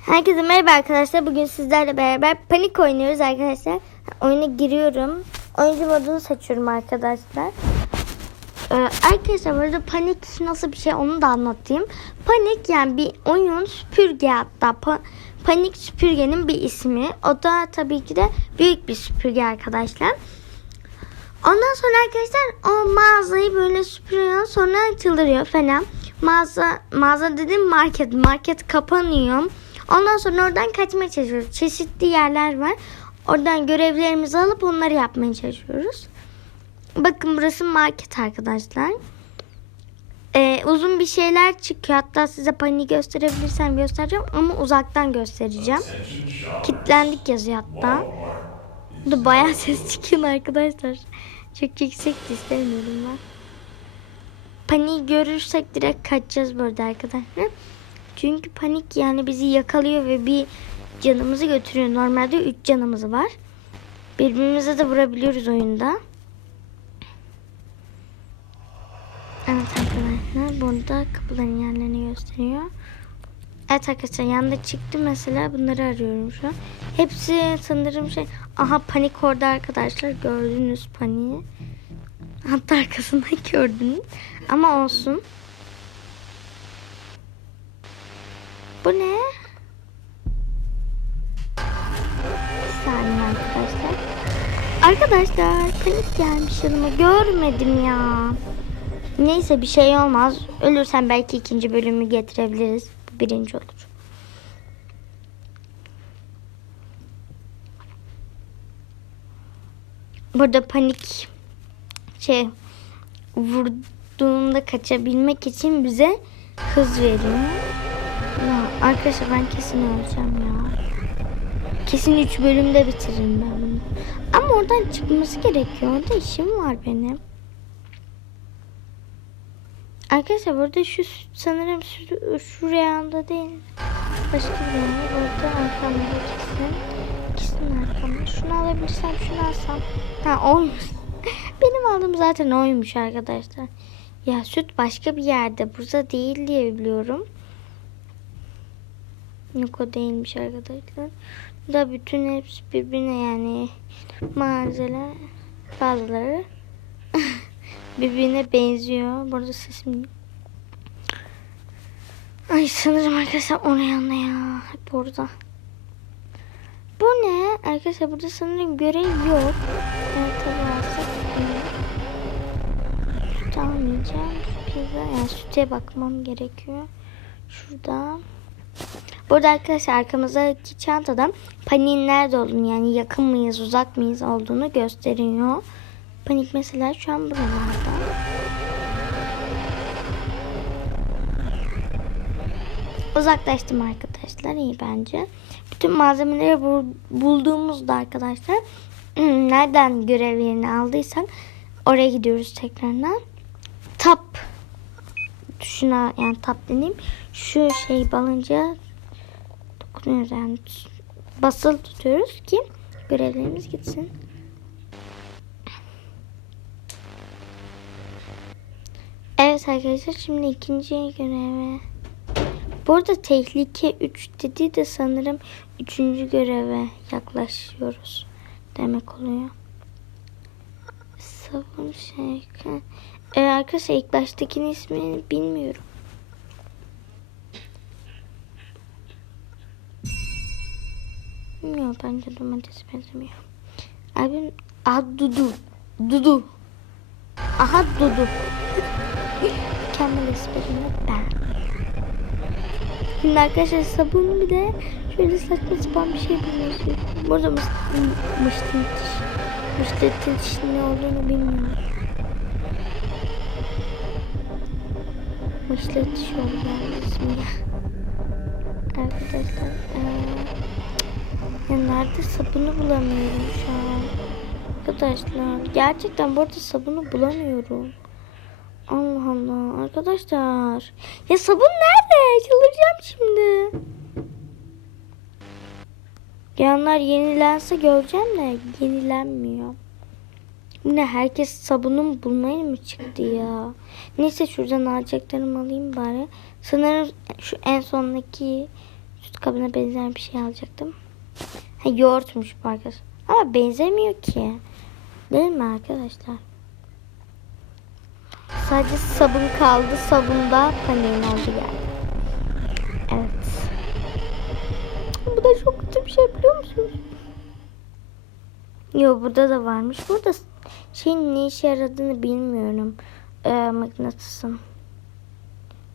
Herkese merhaba arkadaşlar. Bugün sizlerle beraber panik oynuyoruz arkadaşlar. Oyuna giriyorum. Oyuncu modunu seçiyorum arkadaşlar. Ee, arkadaşlar burada panik nasıl bir şey onu da anlatayım. Panik yani bir oyun süpürge hatta Pa- panik süpürgenin bir ismi. O da tabii ki de büyük bir süpürge arkadaşlar. Ondan sonra arkadaşlar o mağazayı böyle süpürüyor sonra çıldırıyor falan. Mağaza, mağaza dedim market. Market kapanıyor. Ondan sonra oradan kaçmaya çalışıyoruz. Çeşitli yerler var. Oradan görevlerimizi alıp onları yapmaya çalışıyoruz. Bakın burası market arkadaşlar. Ee, uzun bir şeyler çıkıyor. Hatta size paniği gösterebilirsem göstereceğim ama uzaktan göstereceğim. Kitlendik yazıyor hatta. Burada bayağı ses çıkıyor arkadaşlar. Çok yüksek istemiyorum ben. Paniği görürsek direkt kaçacağız burada arkadaşlar. Çünkü panik yani bizi yakalıyor ve bir canımızı götürüyor. Normalde 3 canımız var. Birbirimize de vurabiliyoruz oyunda. Evet arkadaşlar burada kapıların yerlerini gösteriyor. Evet arkadaşlar yanında çıktı mesela bunları arıyorum şu an. Hepsi sanırım şey aha panik orada arkadaşlar gördünüz paniği. Hatta arkasında gördünüz ama olsun. Bu ne? Bir saniye arkadaşlar. Arkadaşlar panik gelmiş yanıma görmedim ya. Neyse bir şey olmaz. Ölürsen belki ikinci bölümü getirebiliriz. Bu birinci olur. Burada panik şey vurduğunda kaçabilmek için bize hız veriyor. Ya arkadaşlar ben kesin öleceğim ya. Kesin 3 bölümde bitiririm ben bunu. Ama oradan çıkması gerekiyor. Orada işim var benim. Arkadaşlar burada şu sanırım şu, şuraya anda değil. Başka bir yerde burada arkamda ikisi. İkisinin arkamda. Şunu alabilirsem şunu alsam. Ha oymuş. Benim aldığım zaten oymuş arkadaşlar. Ya süt başka bir yerde. Burada değil diye biliyorum. Yok o değilmiş arkadaşlar. Da bütün hepsi birbirine yani malzemeler bazıları birbirine benziyor. Burada sesim Ay sanırım arkadaşlar oraya ya. Hep orada. Bu ne? Arkadaşlar burada sanırım görev yok. Evet tabi alsak. Süt almayacağım. Pizza yani süte bakmam gerekiyor. Şurada. Burada arkadaşlar arkamızdaki çantada paniğin nerede olduğunu yani yakın mıyız uzak mıyız olduğunu gösteriyor. Panik mesela şu an buralarda. Uzaklaştım arkadaşlar iyi bence. Bütün malzemeleri bul- bulduğumuzda arkadaşlar nereden görev yerini aldıysak oraya gidiyoruz tekrardan. Tap tuşuna yani tap deneyim. Şu şey balınca dokunuyoruz yani basılı tutuyoruz ki görevlerimiz gitsin. Evet arkadaşlar şimdi ikinci göreve. Burada tehlike 3 dedi de sanırım 3. göreve yaklaşıyoruz demek oluyor. Savun şey. Ee, arkadaşlar ilk baştakinin ismini bilmiyorum. Bilmiyorum bence domates benzemiyor. Abim Aha Dudu. Dudu. Aha Dudu. Mükemmel esprimle ben. Şimdi arkadaşlar sabun bir de şöyle saçma sapan bir şey bulmuşum. Burada müştetin müştetin ne olduğunu bilmiyorum. Müştet iş oldu ismi. Arkadaşlar eee, ya nerede sabunu bulamıyorum şu an. Arkadaşlar gerçekten burada sabunu bulamıyorum. Allah Allah arkadaşlar. Ya sabun nerede? Çıldıracağım şimdi. Yanlar yenilense göreceğim de yenilenmiyor. Bu ne herkes sabunu bulmaya mı çıktı ya? Neyse şuradan alacaklarımı alayım bari. Sanırım şu en sondaki Süt kabına benzer bir şey alacaktım. Ha, yoğurtmuş bu arkadaşlar. Ama benzemiyor ki. Değil mi arkadaşlar? Sadece sabun kaldı. Sabunda paniğin oldu yani. Evet. Bu da çok kötü bir şey biliyor musunuz? Yok burada da varmış. Burada şeyin ne işe yaradığını bilmiyorum. Ee, mıknatısın.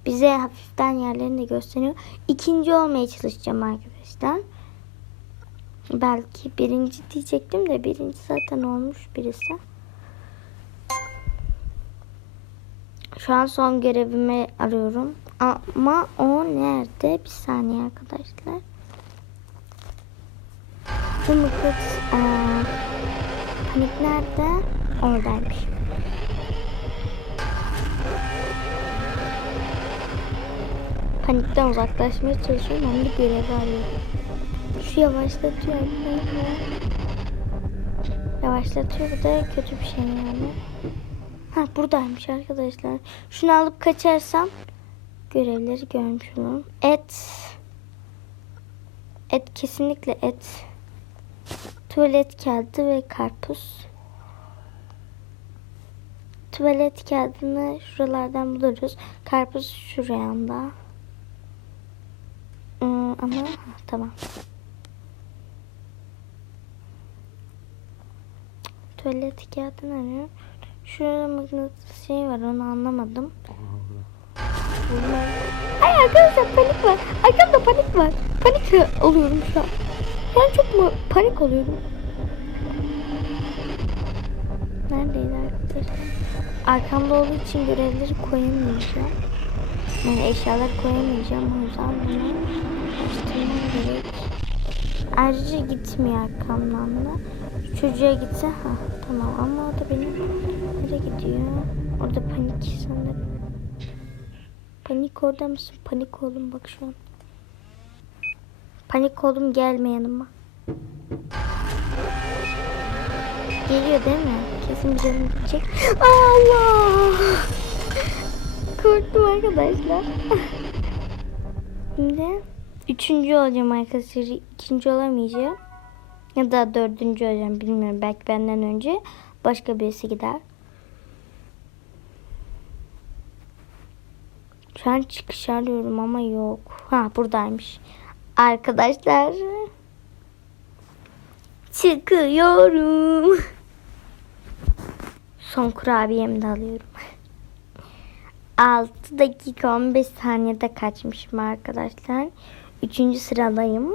Bize hafiften yerlerini de gösteriyor. İkinci olmaya çalışacağım arkadaşlar. Belki birinci diyecektim de birinci zaten olmuş birisi. Şu an son görevimi arıyorum. Ama o nerede? Bir saniye arkadaşlar. Bu mıknatıs... Aa, panik nerede? Oradaymış. Panikten uzaklaşmaya çalışıyorum. Hem de görevi arıyorum. Şu yavaşlatıyor arkadaşlar. Yavaşlatıyor. Da kötü bir şey yani. Ha buradaymış arkadaşlar. Şunu alıp kaçarsam görevleri görmüş olurum. Et. Et kesinlikle et. Tuvalet kağıdı ve karpuz. Tuvalet kağıdını şuralardan buluruz. Karpuz şurayanda. Hmm, ama ha, tamam. Tuvalet kağıdını arıyorum. Şurada mıknatıs şey var onu anlamadım. Bunlar... Ay arkadaşlar panik var. Arkamda panik var. Panik oluyorum şu an. An çok mu panik oluyorum. Neredeydi arkadaşlar? Arkamda olduğu için görevleri koyamayacağım. Yani eşyalar koyamayacağım. O yüzden bunu açtırmam gerek. Ayrıca gitmiyor arkamdan da. Çocuğa gitse ha tamam ama o da benim nereye gidiyor? Orada panik sanırım. Panik orada mısın? Panik oldum bak şu an. Panik oldum gelme yanıma. Geliyor değil mi? Kesin bir canım gidecek. Allah! Korktum arkadaşlar. Şimdi üçüncü olacağım arkadaşlar. İkinci olamayacağım. Ya da dördüncü olacağım bilmiyorum. Belki benden önce başka birisi gider. Şu çıkış arıyorum ama yok. Ha buradaymış. Arkadaşlar. Çıkıyorum. Son kurabiyemi de alıyorum. 6 dakika 15 saniyede kaçmışım arkadaşlar. Üçüncü sıradayım.